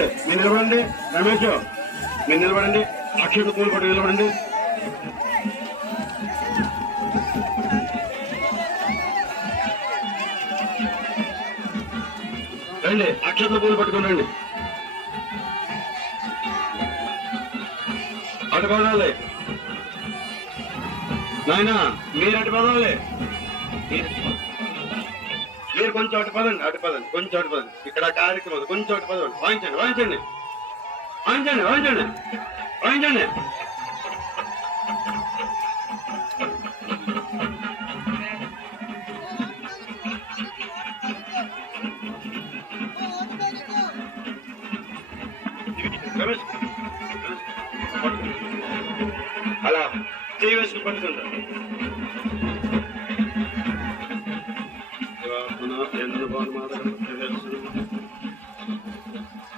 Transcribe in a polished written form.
నిలబడండి, మీరు నిలబడండి. రమేష్ మీరు నిలబడండి. అక్షత పూలు పట్టు నిలబడండి. రండి, అక్షత పూలు పట్టుకుని రండి. అటు పదాలి నాయన, మీరు అటు పదాలి. మీరు కొంచెం అటు పదండి, కొంచెం అటు పదండి. ఇక్కడ కార్యక్రమం కొంచెం అటు పదండి. వాయించండి వాయించండి వాయించండి వాయించండి వాయించండి. అలా చేయి వేసుకుని పట్టుకుంటారు.